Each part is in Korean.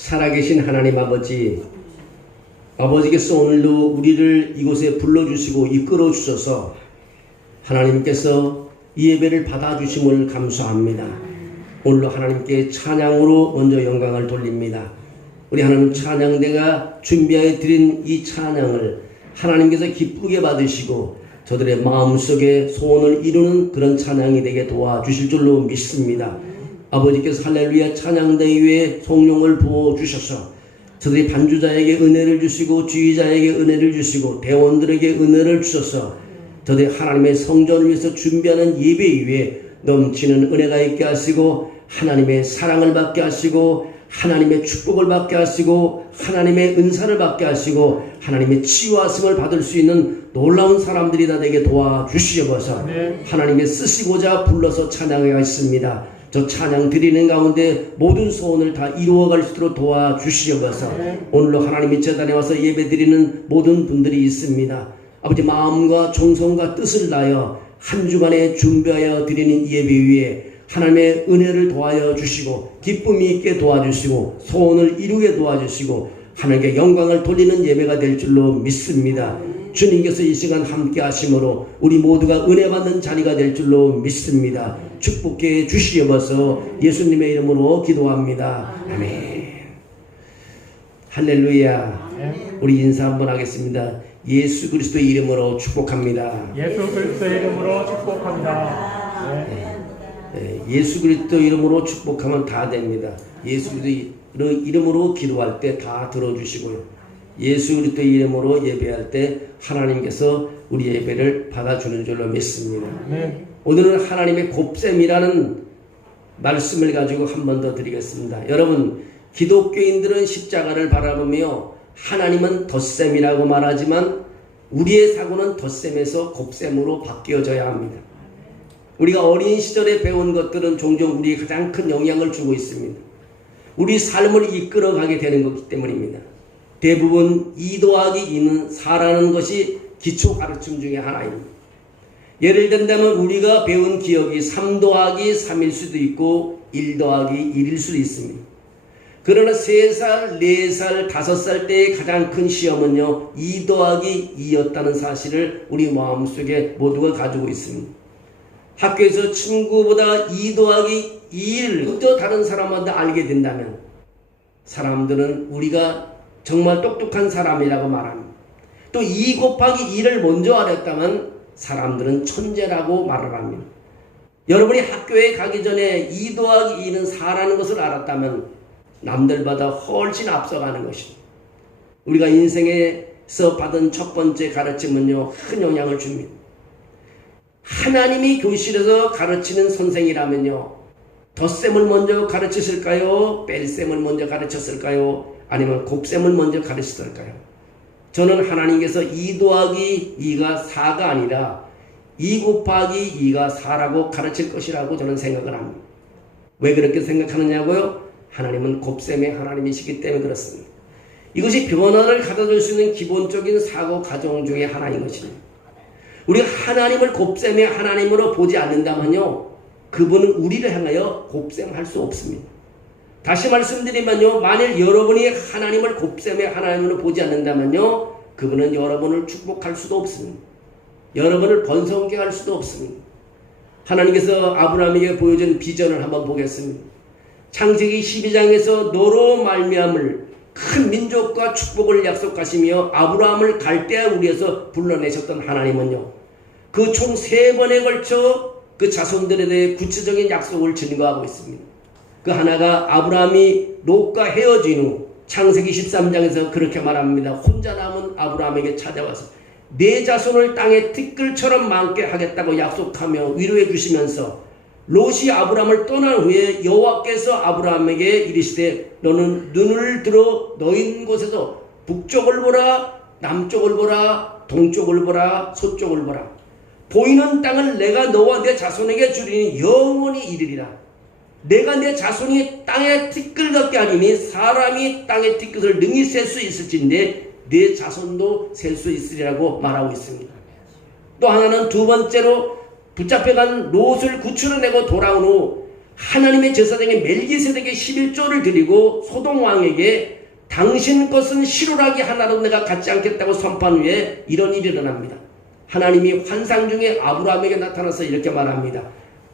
살아계신 하나님 아버지께서 오늘도 우리를 이곳에 불러주시고 이끌어 주셔서 하나님께서 이 예배를 받아주심을 감사합니다. 오늘도 하나님께 찬양으로 먼저 영광을 돌립니다. 우리 하나님 찬양대가 준비하여 드린 이 찬양을 하나님께서 기쁘게 받으시고 저들의 마음속에 소원을 이루는 그런 찬양이 되게 도와주실 줄로 믿습니다. 아버지께서 할렐루야 찬양대 위에 성령을 부어주셔서 저들이 반주자에게 은혜를 주시고 지휘자에게 은혜를 주시고 대원들에게 은혜를 주셔서 저들이 하나님의 성전을 위해서 준비하는 예배 위에 넘치는 은혜가 있게 하시고 하나님의 사랑을 받게 하시고 하나님의 축복을 받게 하시고 하나님의 은사를 받게 하시고 하나님의 치유하심을 받을 수 있는 놀라운 사람들이 다 되게 도와주시옵소서. 하나님의 쓰시고자 불러서 찬양하였습니다. 저 찬양 드리는 가운데 모든 소원을 다 이루어갈 수 있도록 도와주시옵소서. 오늘로 하나님의 재단에 와서 예배 드리는 모든 분들이 있습니다. 아버지 마음과 정성과 뜻을 다하여 한 주간에 준비하여 드리는 예배 위에 하나님의 은혜를 도와여 주시고 기쁨이 있게 도와주시고 소원을 이루게 도와주시고 하나님께 영광을 돌리는 예배가 될 줄로 믿습니다. 주님께서 이 시간 함께 하심으로 우리 모두가 은혜 받는 자리가 될 줄로 믿습니다. 축복해 주시옵소서. 예수님의 이름으로 기도합니다. 아멘. 할렐루야. 우리 인사 한번 하겠습니다. 예수 그리스도의 이름으로 축복합니다. 예수 그리스도의 이름으로 축복합니다. 예수 그리스도 이름으로 축복하면 다 됩니다. 예수 그리스도 이름으로 기도할 때 다 들어주시고요. 예수 그리스도 이름으로 예배할 때 하나님께서 우리 예배를 받아주는 줄로 믿습니다. 오늘은 하나님의 곱셈이라는 말씀을 가지고 한 번 더 드리겠습니다. 여러분 기독교인들은 십자가를 바라보며 하나님은 덧셈이라고 말하지만 우리의 사고는 덧셈에서 곱셈으로 바뀌어져야 합니다. 우리가 어린 시절에 배운 것들은 종종 우리에게 가장 큰 영향을 주고 있습니다. 우리 삶을 이끌어가게 되는 것이기 때문입니다. 대부분 2 더하기 2는 4라는 것이 기초 가르침 중에 하나입니다. 예를 든다면 우리가 배운 기억이 3 더하기 3일 수도 있고 1 더하기 1일 수도 있습니다. 그러나 3살, 4살, 5살 때의 가장 큰 시험은요 2 더하기 2였다는 사실을 우리 마음속에 모두가 가지고 있습니다. 학교에서 친구보다 2 더하기 2를 또 다른 사람한테 알게 된다면 사람들은 우리가 정말 똑똑한 사람이라고 말합니다. 또 2 곱하기 2를 먼저 알았다면 사람들은 천재라고 말을 합니다. 여러분이 학교에 가기 전에 2 더하기 2는 4라는 것을 알았다면 남들보다 훨씬 앞서가는 것입니다. 우리가 인생에서 받은 첫 번째 가르침은요 큰 영향을 줍니다. 하나님이 교실에서 가르치는 선생이라면요 덧셈을 먼저 가르치실까요? 뺄셈을 먼저 가르쳤을까요? 아니면 곱셈을 먼저 가르쳤을까요? 저는 하나님께서 2 더하기 2가 4가 아니라 2 곱하기 2가 4라고 가르칠 것이라고 저는 생각을 합니다. 왜 그렇게 생각하느냐고요? 하나님은 곱셈의 하나님이시기 때문에 그렇습니다. 이것이 변화를 가져줄 수 있는 기본적인 사고 과정 중에 하나인 것입니다. 우리가 하나님을 곱셈의 하나님으로 보지 않는다면요 그분은 우리를 향하여 곱셈할 수 없습니다. 다시 말씀드리면요 만일 여러분이 하나님을 곱셈의 하나님으로 보지 않는다면요 그분은 여러분을 축복할 수도 없습니다. 여러분을 번성케 할 수도 없습니다. 하나님께서 아브라함에게 보여준 비전을 한번 보겠습니다. 창세기 12장에서 너로 말미암을 큰 민족과 축복을 약속하시며 아브라함을 갈대아 우리에서 불러내셨던 하나님은요 그 총 3번에 걸쳐 그 자손들에 대해 구체적인 약속을 증거하고 있습니다. 그 하나가 아브라함이 롯과 헤어진 후 창세기 13장에서 그렇게 말합니다. 혼자 남은 아브라함에게 찾아와서 내 자손을 땅의 티끌처럼 많게 하겠다고 약속하며 위로해 주시면서 롯이 아브라함을 떠난 후에 여호와께서 아브라함에게 이르시되 너는 눈을 들어 너인 곳에서 북쪽을 보라 남쪽을 보라 동쪽을 보라 서쪽을 보라 보이는 땅을 내가 너와 내 자손에게 주리니 영원히 이르리라. 내가 내 자손이 땅의 티끌 같게 하리니 사람이 땅의 티끌을 능히 셀 수 있을진데 내 자손도 셀 수 있으리라고 말하고 있습니다. 또 하나는 두 번째로 붙잡혀간 롯을 구출해내고 돌아온 후 하나님의 제사장인 멜기세덱의 11조를 드리고 소돔 왕에게 당신 것은 실오라기 하나로 내가 갖지 않겠다고 선포한 후에 이런 일이 일어납니다. 하나님이 환상 중에 아브라함에게 나타나서 이렇게 말합니다.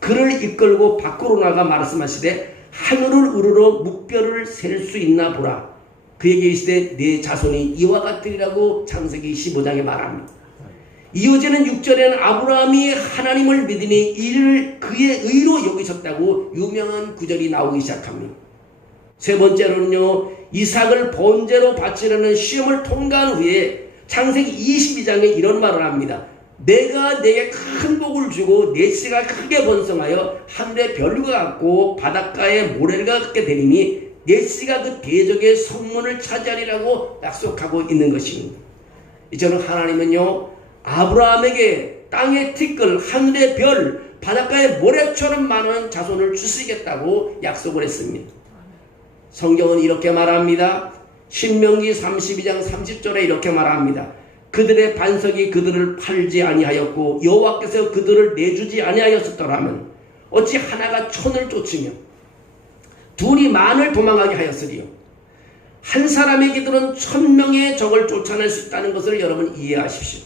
그를 이끌고 밖으로 나가 말씀하시되 하늘을 우러러 묵별을 셀 수 있나 보라. 그에게 이르시되 내 자손이 이와 같으리라고 창세기 15장에 말합니다. 이어지는 6절에는 아브라함이 하나님을 믿으니 이를 그의 의로 여기셨다고 유명한 구절이 나오기 시작합니다. 세 번째로는요, 이삭을 번제로 바치려는 시험을 통과한 후에 창세기 22장에 이런 말을 합니다. 내가 내게 큰 복을 주고 내 씨가 크게 번성하여 하늘의 별과 같고 바닷가의 모래가 같게 되리니 내 씨가 그 대적의 성문을 차지하리라고 약속하고 있는 것입니다. 저는 하나님은요, 아브라함에게 땅의 티끌, 하늘의 별, 바닷가의 모래처럼 많은 자손을 주시겠다고 약속을 했습니다. 성경은 이렇게 말합니다. 신명기 32장 30절에 이렇게 말합니다. 그들의 반석이 그들을 팔지 아니하였고 여호와께서 그들을 내주지 아니하였었더라면 어찌 하나가 천을 쫓으며 둘이 만을 도망하게 하였으리요. 한 사람의 기도는 1000명의 적을 쫓아낼 수 있다는 것을 여러분 이해하십시오.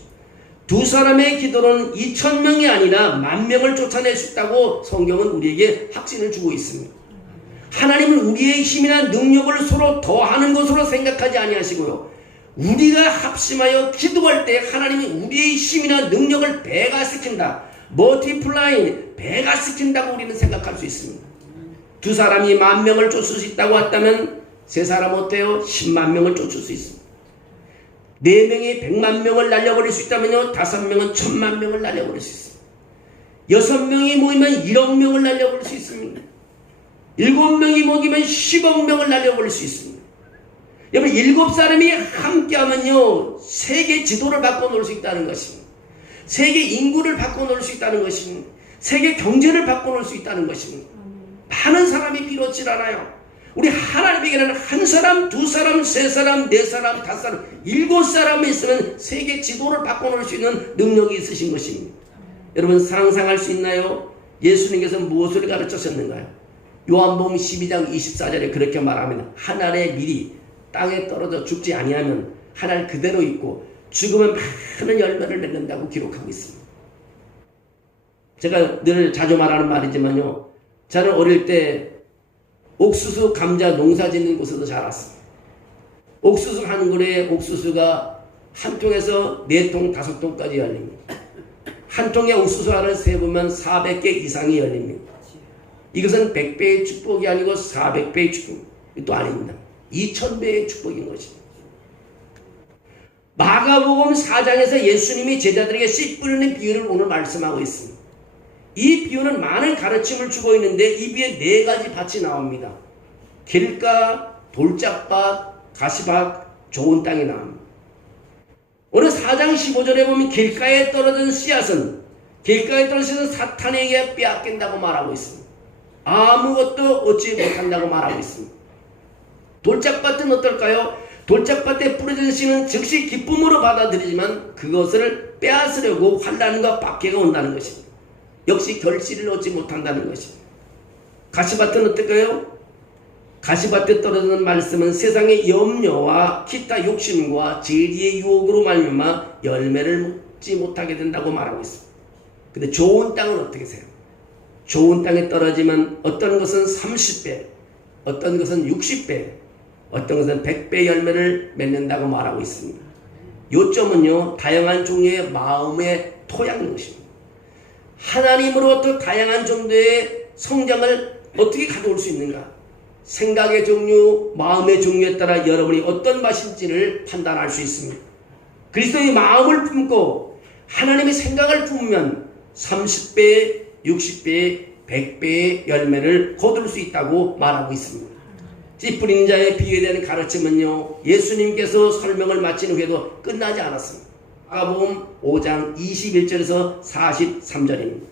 두 사람의 기도는 2000명이 아니라 10,000명을 쫓아낼 수 있다고 성경은 우리에게 확신을 주고 있습니다. 하나님은 우리의 힘이나 능력을 서로 더하는 것으로 생각하지 아니하시고요. 우리가 합심하여 기도할 때 하나님이 우리의 힘이나 능력을 배가시킨다. 멀티플라잉, 배가시킨다고 우리는 생각할 수 있습니다. 두 사람이 10,000명을 쫓을 수 있다고 했다면 세 사람 어때요? 10만 명을 쫓을 수 있습니다. 4명이 100만 명을 날려버릴 수 있다면요, 5명은 1000만 명을 날려버릴 수 있습니다. 6명이 모이면 1억 명을 날려버릴 수 있습니다. 7명이 모이면 10억 명을 날려버릴 수 있습니다. 여러분, 7사람이 함께하면요, 세계 지도를 바꿔놓을 수 있다는 것입니다. 세계 인구를 바꿔놓을 수 있다는 것입니다. 세계 경제를 바꿔놓을 수 있다는 것입니다. 많은 사람이 필요치 않아요. 우리 하나님에게는 한 사람, 두 사람, 세 사람, 네 사람, 다섯 사람, 7사람이 있으면 세계 지도를 바꿔놓을 수 있는 능력이 있으신 것입니다. 여러분, 상상할 수 있나요? 예수님께서 무엇을 가르치셨는가요? 요한복음 12장 24절에 그렇게 말합니다. 한 알의 밀이 땅에 떨어져 죽지 아니하면 한 알 그대로 있고 죽으면 많은 열매를 맺는다고 기록하고 있습니다. 제가 늘 자주 말하는 말이지만요, 저는 어릴 때 옥수수, 감자 농사 짓는 곳에서 자랐습니다. 옥수수 한 그루에 옥수수가 한 통에서 4통, 5통까지 열립니다. 한 통의 옥수수 알을 세보면 400개 이상이 열립니다. 이것은 100배의 축복이 아니고 400배의 축복도 아닙니다. 2000배의 축복인 것입니다. 마가복음 4장에서 예수님이 제자들에게 씨 뿌리는 비유를 오늘 말씀하고 있습니다. 이 비유는 많은 가르침을 주고 있는데 이 비유에 4가지 밭이 나옵니다. 길가, 돌짝밭, 가시밭, 좋은 땅이 나옵니다. 오늘 4장 15절에 보면 길가에 떨어진 씨앗은 사탄에게 빼앗긴다고 말하고 있습니다. 아무것도 얻지 못한다고 말하고 있습니다. 돌짝밭은 어떨까요? 돌짝밭에 뿌려진 씨는 즉시 기쁨으로 받아들이지만 그것을 빼앗으려고 환난과 박해가 온다는 것입니다. 역시 결실을 얻지 못한다는 것입니다. 가시밭은 어떨까요? 가시밭에 떨어지는 말씀은 세상의 염려와 기타 욕심과 재리의 유혹으로 말미암아 열매를 먹지 못하게 된다고 말하고 있습니다. 근데 좋은 땅은 어떻게 세요? 좋은 땅에 떨어지면 어떤 것은 30배, 어떤 것은 60배, 어떤 것은 100배 열매를 맺는다고 말하고 있습니다. 요점은요, 다양한 종류의 마음의 토양인 것입니다. 하나님으로부터 다양한 정도의 성장을 어떻게 가져올 수 있는가? 생각의 종류, 마음의 종류에 따라 여러분이 어떤 맛인지를 판단할 수 있습니다. 그리스도의 마음을 품고 하나님의 생각을 품으면 30배, 60배, 100배의 열매를 거둘 수 있다고 말하고 있습니다. 씨 뿌리는 자의 비유에 대한 가르침은요, 예수님께서 설명을 마친 후에도 끝나지 않았습니다. 마가복음 5장 21절에서 43절입니다.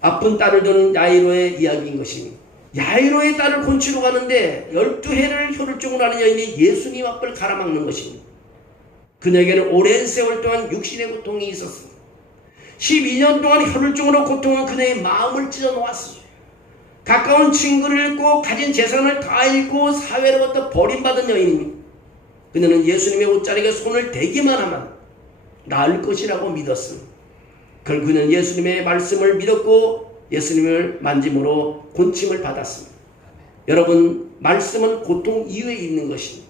아픈 딸을 두는 야이로의 이야기인 것입니다. 야이로의 딸을 곤치러 가는데 12해를 혈루증을 하는 여인이 예수님 앞을 가로막는 것입니다. 그녀에게는 오랜 세월 동안 육신의 고통이 있었습니다. 12년 동안 혈루증으로 고통한 그녀의 마음을 찢어 놓았습니다. 가까운 친구를 잃고 가진 재산을 다 잃고 사회로부터 버림받은 여인입니다. 그녀는 예수님의 옷자락에 손을 대기만 하면 나을 것이라고 믿었습니다. 그는 예수님의 말씀을 믿었고 예수님을 만짐으로 곤침을 받았습니다. 여러분, 말씀은 고통 이후에 있는 것입니다.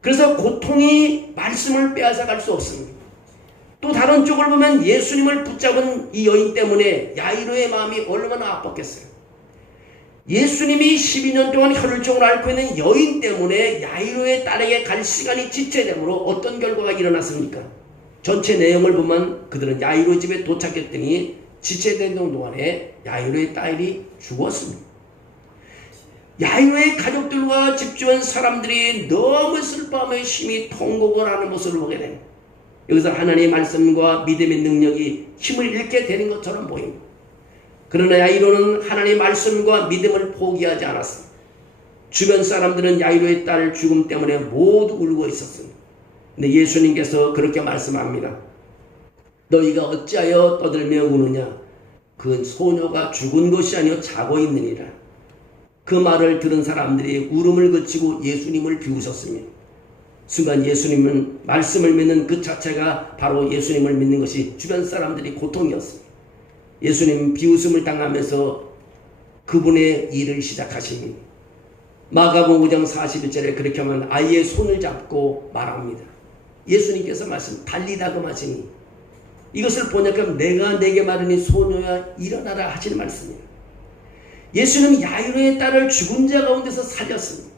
그래서 고통이 말씀을 빼앗아갈 수 없습니다. 또 다른 쪽을 보면 예수님을 붙잡은 이 여인 때문에 야이로의 마음이 얼마나 아팠겠어요. 예수님이 12년 동안 혈루증을 앓고 있는 여인 때문에 야이로의 딸에게 갈 시간이 지체되므로 어떤 결과가 일어났습니까? 전체 내용을 보면 그들은 야이로 집에 도착했더니 지체되는 동안에 야이로의 딸이 죽었습니다. 야이로의 가족들과 집주변 사람들이 너무 슬퍼하며 심히 통곡을 하는 모습을 보게 됩니다. 여기서 하나님의 말씀과 믿음의 능력이 힘을 잃게 되는 것처럼 보입니다. 그러나 야이로는 하나님의 말씀과 믿음을 포기하지 않았습니다. 주변 사람들은 야이로의 딸 죽음 때문에 모두 울고 있었습니다. 근데 예수님께서 그렇게 말씀합니다. 너희가 어찌하여 떠들며 우느냐? 그 소녀가 죽은 것이 아니요 자고 있느니라. 그 말을 들은 사람들이 울음을 그치고 예수님을 비웃었습니다. 순간 예수님은 말씀을 믿는 그 자체가 바로 예수님을 믿는 것이 주변 사람들이 고통이었습니다. 예수님 비웃음을 당하면서 그분의 일을 시작하십니다. 마가복음 5장 41절에 그렇게 하면 아이의 손을 잡고 말합니다. 예수님께서 말씀 달리다금 하시니 이것을 번역하면 내가 내게 말하니 소녀야 일어나라 하시는 말씀입니다. 예수는 야이로의 딸을 죽은 자 가운데서 살렸습니다.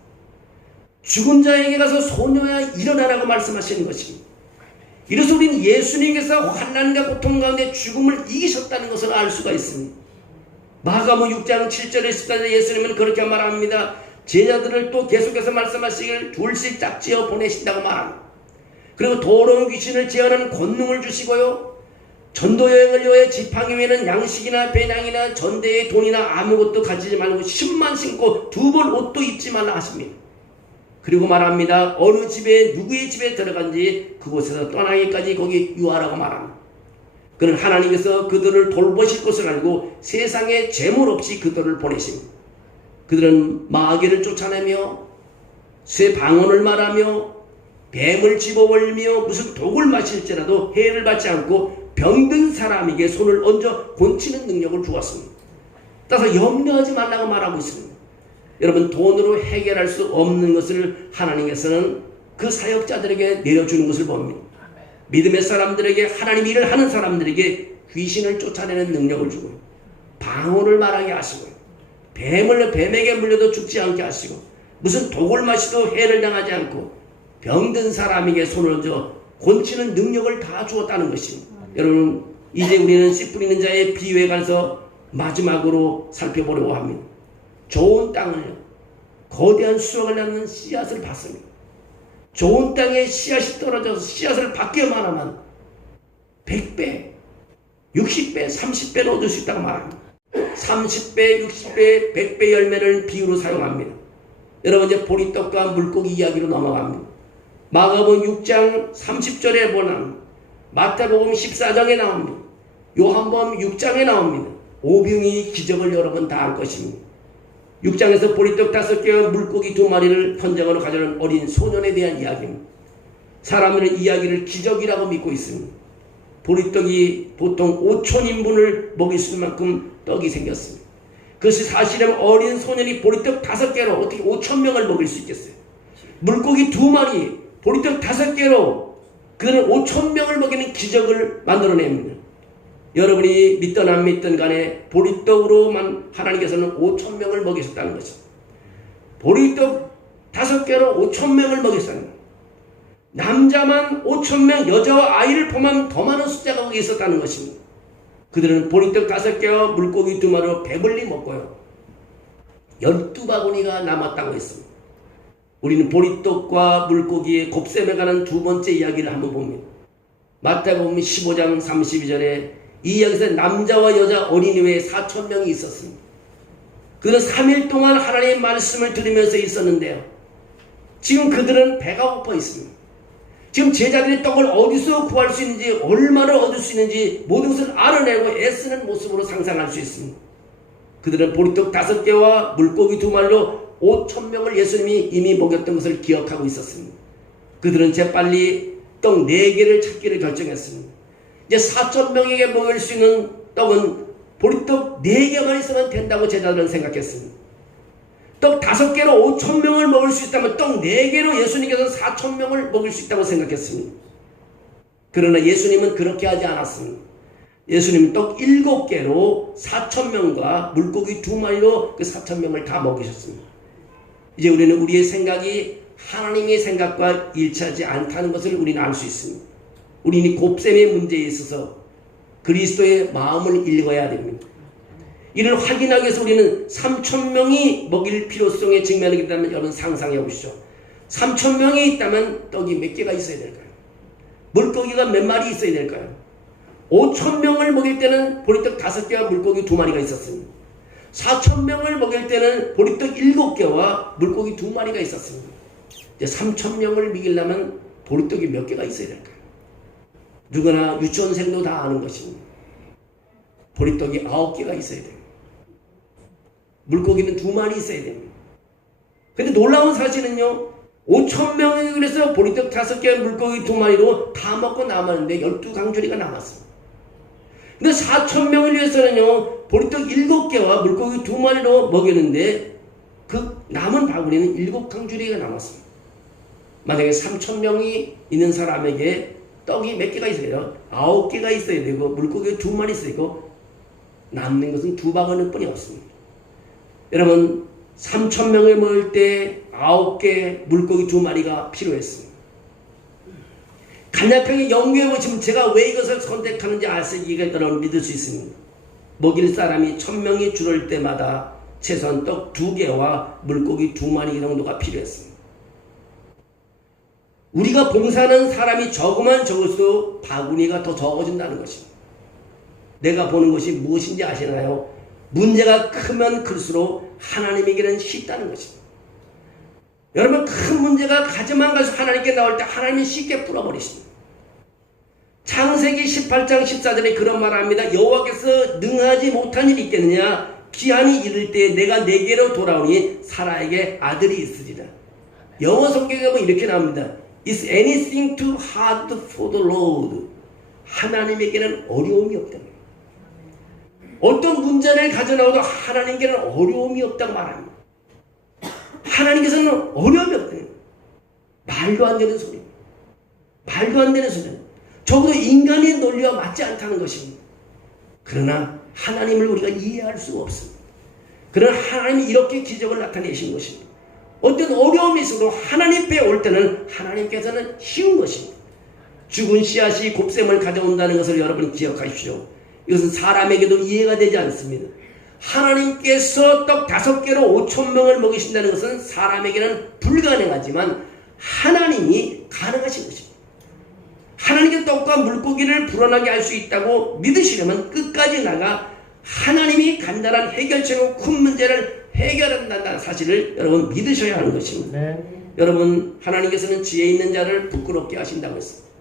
죽은 자에게 가서 소녀야 일어나라고 말씀하시는 것입니다. 이래서 우리는 예수님께서 환난과 고통 가운데 죽음을 이기셨다는 것을 알 수가 있습니다. 마가복음 6장 7절에 14절에 예수님은 그렇게 말합니다. 제자들을 또 계속해서 말씀하시길 둘씩 짝지어 보내신다고 말합니다. 그리고 더러운 귀신을 제어하는 권능을 주시고요. 전도 여행을 위해 지팡이 위에는 양식이나 배낭이나 전대의 돈이나 아무것도 가지지 말고 신만 신고 두 벌 옷도 입지 말라 하십니다. 그리고 말합니다. 어느 집에 누구의 집에 들어간지 그곳에서 떠나기까지 거기 유하라고 말합니다. 그는 하나님께서 그들을 돌보실 것을 알고 세상에 재물 없이 그들을 보내십니다. 그들은 마귀를 쫓아내며 쇠 방언을 말하며 뱀을 집어벌며 무슨 독을 마실지라도 해를 받지 않고 병든 사람에게 손을 얹어 곤치는 능력을 주었습니다. 따라서 염려하지 말라고 말하고 있습니다. 여러분, 돈으로 해결할 수 없는 것을 하나님께서는 그 사역자들에게 내려주는 것을 봅니다. 믿음의 사람들에게, 하나님 일을 하는 사람들에게 귀신을 쫓아내는 능력을 주고 방언을 말하게 하시고 뱀에게 물려도 죽지 않게 하시고 무슨 독을 마시도 해를 당하지 않고 병든 사람에게 손을 얹어 곤치는 능력을 다 주었다는 것입니다. 여러분, 이제 우리는 씨 뿌리는 자의 비유에 관해서 마지막으로 살펴보려고 합니다. 좋은 땅을 거대한 수확을 낳는 씨앗을 받습니다. 좋은 땅에 씨앗이 떨어져서 씨앗을 받기만 하면 100배, 60배, 30배는 얻을 수 있다고 말합니다. 30배, 60배, 100배 열매를 비유로 사용합니다. 여러분, 이제 보리떡과 물고기 이야기로 넘어갑니다. 마가복음 6장 30절에 보면 마태복음 14장에 나옵니다. 요한복음 6장에 나옵니다. 오병이 기적을 여러 번 다 할 것입니다. 6장에서 보리떡 5개와 물고기 2마리를 현장으로 가져온 어린 소년에 대한 이야기입니다. 사람들은 이 이야기를 기적이라고 믿고 있습니다. 보리떡이 보통 5,000인분을 먹일 수 있는 만큼 떡이 생겼습니다. 그것이 사실은 어린 소년이 보리떡 5개로 어떻게 5,000명을 먹일 수 있겠어요? 물고기 2마리, 보리떡 5개로 그들은 5,000명을 먹이는 기적을 만들어냅니다. 여러분이 믿든 안 믿든 간에 보리떡으로만 하나님께서는 5,000명을 먹이셨다는 것이죠. 보리떡 5개로 5,000명을 먹이셨다는 거예요. 남자만 5,000명, 여자와 아이를 포함한 더 많은 숫자가 거기 있었다는 것입니다. 그들은 보리떡 5개와 물고기 2마리로 배불리 먹고요. 12바구니가 남았다고 했습니다. 우리는 보리떡과 물고기의 곱셈에 관한 두 번째 이야기를 한번 봅니다. 마태복음 15장 32절에 이 이야기에서 남자와 여자 어린이 외에 4,000명이 있었습니다. 그들은 3일 동안 하나님의 말씀을 들으면서 있었는데요. 지금 그들은 배가 고파 있습니다. 지금 제자들이 떡을 어디서 구할 수 있는지, 얼마나 얻을 수 있는지 모든 것을 알아내고 애쓰는 모습으로 상상할 수 있습니다. 그들은 보리떡 5개와 물고기 2마리로 5,000명을 예수님이 이미 먹였던 것을 기억하고 있었습니다. 그들은 재빨리 떡 4개를 찾기를 결정했습니다. 이제 4,000명에게 먹일 수 있는 떡은 보리떡 4개만 있으면 된다고 제자들은 생각했습니다. 떡 5개로 5,000명을 먹을 수 있다면 떡 4개로 예수님께서 4,000명을 먹일 수 있다고 생각했습니다. 그러나 예수님은 그렇게 하지 않았습니다. 예수님은 떡 7개로 4,000명과 물고기 2마리로 그 4,000명을 다 먹이셨습니다. 이제 우리는 우리의 생각이 하나님의 생각과 일치하지 않다는 것을 우리는 알 수 있습니다. 우리는 곱셈의 문제에 있어서 그리스도의 마음을 읽어야 됩니다. 이를 확인하기 위해서 우리는 3,000명이 먹일 필요성에 직면하게 된다면 여러분 상상해 보시죠. 3,000명이 있다면 떡이 몇 개가 있어야 될까요? 물고기가 몇 마리 있어야 될까요? 5,000명을 먹일 때는 보리떡 5개와 물고기 2마리가 있었습니다. 4,000명을 먹일 때는 보리떡 7개와 물고기 2마리가 있었습니다. 이제 3,000명을 먹이려면 보리떡이 몇 개가 있어야 될까요? 누구나 유치원생도 다 아는 것입니다. 보리떡이 9개가 있어야 됩니다. 물고기는 2마리 있어야 됩니다. 근데 놀라운 사실은요, 5,000명이 그래서 보리떡 5개, 물고기 2마리로 다 먹고 남았는데 12강줄이가 남았습니다. 근데 4,000명을 위해서는요, 보리떡 7개와 물고기 2마리로 먹였는데 그 남은 바구니는 7강줄이가 남았습니다. 만약에 3,000명이 있는 사람에게 떡이 몇 개가 있어야 돼요? 9개가 있어야 되고 물고기 2마리 있어야 되고 남는 것은 2바구니뿐이 없습니다. 여러분 3,000명을 먹을 때 9개 물고기 2마리가 필요했습니다. 간략하게 연구해 보시면 제가 왜 이것을 선택하는지 아시기가 여러분 믿을 수 있습니다. 먹일 사람이 1,000명이 줄을 때마다 최소한 떡 2개와 물고기 2마리 정도가 필요했습니다. 우리가 봉사하는 사람이 적으면 적을수록 바구니가 더 적어진다는 것입니다. 내가 보는 것이 무엇인지 아시나요? 문제가 크면 클수록 하나님에게는 쉽다는 것입니다. 여러분 큰 문제가 가져만 가서 하나님께 나올 때 하나님이 쉽게 풀어버리십니다. 창세기 18장 14절에 그런 말을 합니다. 여호와께서 능하지 못한 일이 있겠느냐? 기한이 이를 때 내가 내게로 돌아오니 사라에게 아들이 있으리라. 영어 성경에 보면 이렇게 나옵니다. Is anything too hard for the Lord? 하나님에게는 어려움이 없다. 어떤 문제를 가져나오도 하나님께는 어려움이 없다고 말합니다. 하나님께서는 어려움이 없다. 말도 안 되는 소리. 말도 안 되는 소리. 적어도 인간의 논리와 맞지 않다는 것입니다. 그러나 하나님을 우리가 이해할 수가 없습니다. 그러나 하나님이 이렇게 기적을 나타내신 것입니다. 어떤 어려움이 있어도 하나님 앞에 올 때는 하나님께서는 쉬운 것입니다. 죽은 씨앗이 곱셈을 가져온다는 것을 여러분 기억하십시오. 이것은 사람에게도 이해가 되지 않습니다. 하나님께서 떡 5개로 5,000명을 먹이신다는 것은 사람에게는 불가능하지만 하나님이 가능하신 것입니다. 하나님께 떡과 물고기를 불어나게 할 수 있다고 믿으시려면 끝까지 나가 하나님이 간단한 해결책으로 큰 문제를 해결한다는 사실을 여러분 믿으셔야 하는 것입니다. 네. 여러분 하나님께서는 지혜 있는 자를 부끄럽게 하신다고 했습니다.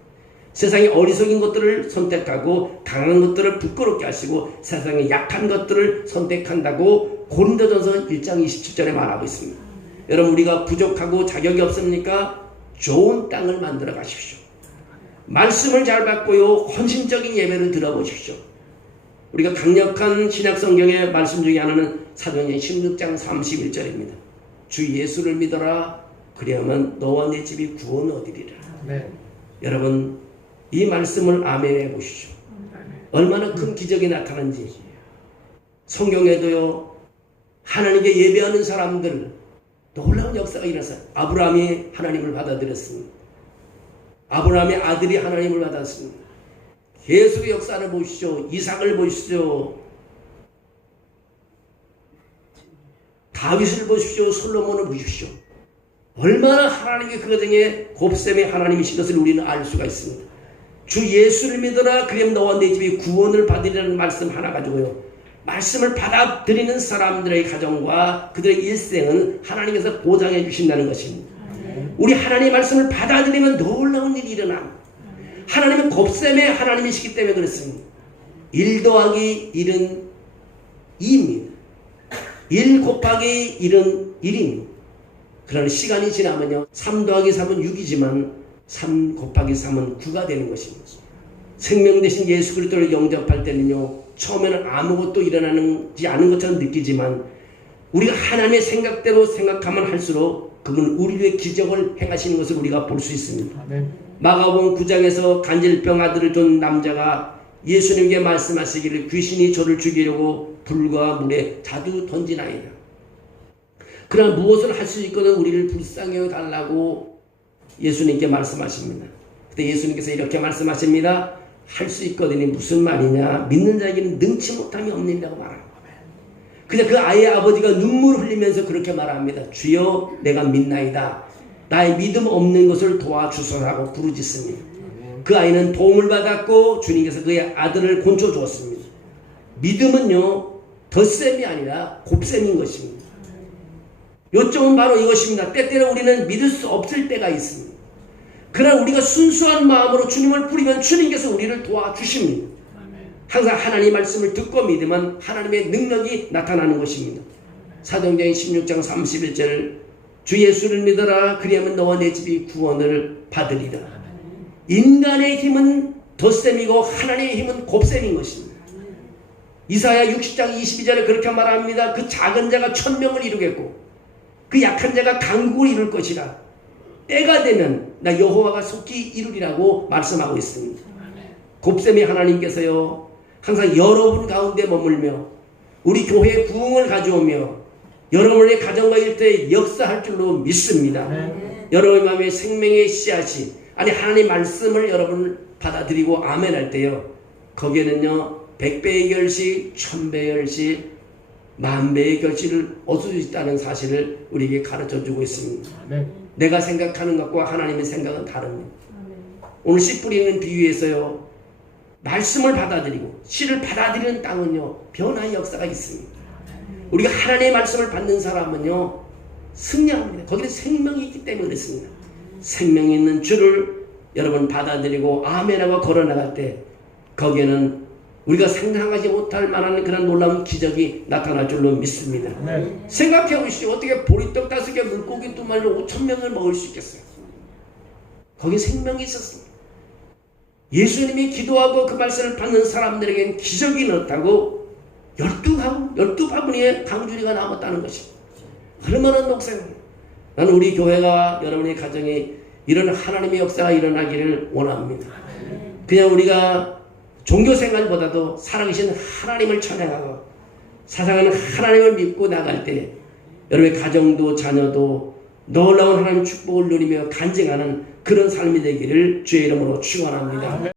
세상의 어리석인 것들을 선택하고 강한 것들을 부끄럽게 하시고 세상의 약한 것들을 선택한다고 고린도전서 1장 27절에 말하고 있습니다. 여러분 우리가 부족하고 자격이 없습니까? 좋은 땅을 만들어 가십시오. 말씀을 잘 받고요. 헌신적인 예배를 들어보십시오. 우리가 강력한 신약성경의 말씀 중에 하나는 사도행전 16장 31절입니다. 주 예수를 믿어라. 그리하면 너와 내 집이 구원 얻으리라. 네. 여러분 이 말씀을 아멘해 보시죠. 얼마나 큰 기적이 나타난지. 성경에도요. 하나님께 예배하는 사람들 놀라운 역사가 일어났어요. 아브라함이 하나님을 받아들였습니다. 아브라함의 아들이 하나님을 받았습니다. 계속의 역사를 보시죠. 이삭을 보시죠. 다윗을 보십시오. 솔로몬을 보십시오. 얼마나 하나님의 그 과정에 곱셈의 하나님이신 것을 우리는 알 수가 있습니다. 주 예수를 믿어라. 그럼 너와 내 집이 구원을 받으리라는 말씀 하나 가지고요. 말씀을 받아들이는 사람들의 가정과 그들의 일생은 하나님께서 보장해 주신다는 것입니다. 우리 하나님의 말씀을 받아들이면 놀라운 일이 일어납니다. 하나님은 곱셈의 하나님이시기 때문에 그렇습니다. 1 더하기 1은 2입니다. 1 곱하기 1은 1입니다. 그러나 시간이 지나면요 3 더하기 3은 6이지만 3 곱하기 3은 9가 되는 것입니다. 생명 대신 예수 그리스도를 영접할 때는요 처음에는 아무것도 일어나지 않은 것처럼 느끼지만 우리가 하나님의 생각대로 생각하면 할수록 그분은 우리 위해 기적을 행하시는 것을 우리가 볼 수 있습니다. 마가복음 9장에서 간질병 아들을 둔 남자가 예수님께 말씀하시기를 귀신이 저를 죽이려고 불과 물에 자주 던지나이다. 그러나 무엇을 할 수 있거든 우리를 불쌍히 여겨달라고 예수님께 말씀하십니다. 그때 예수님께서 이렇게 말씀하십니다. 할 수 있거든이 무슨 말이냐. 믿는 자에게는 능치 못함이 없는 일이라고 말합니다. 그냥 그 아이의 아버지가 눈물을 흘리면서 그렇게 말합니다. 주여 내가 믿나이다. 나의 믿음 없는 것을 도와주소서라고 부르짖습니다. 그 아이는 도움을 받았고 주님께서 그의 아들을 곤쳐 주었습니다. 믿음은요 덧셈이 아니라 곱셈인 것입니다. 요점은 바로 이것입니다. 때때로 우리는 믿을 수 없을 때가 있습니다. 그러나 우리가 순수한 마음으로 주님을 부르면 주님께서 우리를 도와주십니다. 항상 하나님의 말씀을 듣고 믿으면 하나님의 능력이 나타나는 것입니다. 사도행전 16장 31절 주 예수를 믿어라 그리하면 너와 내 집이 구원을 받으리라. 인간의 힘은 덧셈이고 하나님의 힘은 곱셈인 것입니다. 이사야 60장 22절에 그렇게 말합니다. 그 작은 자가 1000명을 이루겠고 그 약한 자가 강국을 이룰 것이라. 때가 되면 나 여호와가 속히 이루리라고 말씀하고 있습니다. 곱셈이 하나님께서요 항상 여러분 가운데 머물며 우리 교회의 부흥을 가져오며 여러분의 가정과 일터에 역사할 줄로 믿습니다. 여러분의 마음에 생명의 씨앗이 아니 하나님의 말씀을 여러분 받아들이고 아멘할 때요 거기에는요 100배의 결실, 1000배의 결실, 10,000배의 결실을 얻을 수 있다는 사실을 우리에게 가르쳐주고 있습니다. 내가 생각하는 것과 하나님의 생각은 다릅니다. 오늘 씨 뿌리는 비유에서요 말씀을 받아들이고 씨를 받아들이는 땅은요 변화의 역사가 있습니다. 우리가 하나님의 말씀을 받는 사람은요 승리합니다. 거기는 생명이 있기 때문에 그렇습니다. 생명이 있는 주를 여러분 받아들이고 아멘하고 걸어나갈 때 거기에는 우리가 상상하지 못할 만한 그런 놀라운 기적이 나타날 줄로 믿습니다. 생각해 보시죠. 어떻게 보리떡 5개 물고기 2마리로 5,000명을 먹을 수 있겠어요? 거기 생명이 있었습니다. 예수님이 기도하고 그 말씀을 받는 사람들에게는 기적이 나타나고 12바구니의 강주리가 남았다는 것입니다. 얼마나 녹색입니다. 나는 우리 교회가 여러분의 가정에 이런 하나님의 역사가 일어나기를 원합니다. 그냥 우리가 종교생활보다도 살아계신 하나님을 찬양하고 사랑하는 하나님을 믿고 나갈 때 여러분의 가정도 자녀도 놀라운 하나님의 축복을 누리며 간증하는 그런 삶이 되기를 주의 이름으로 축원합니다.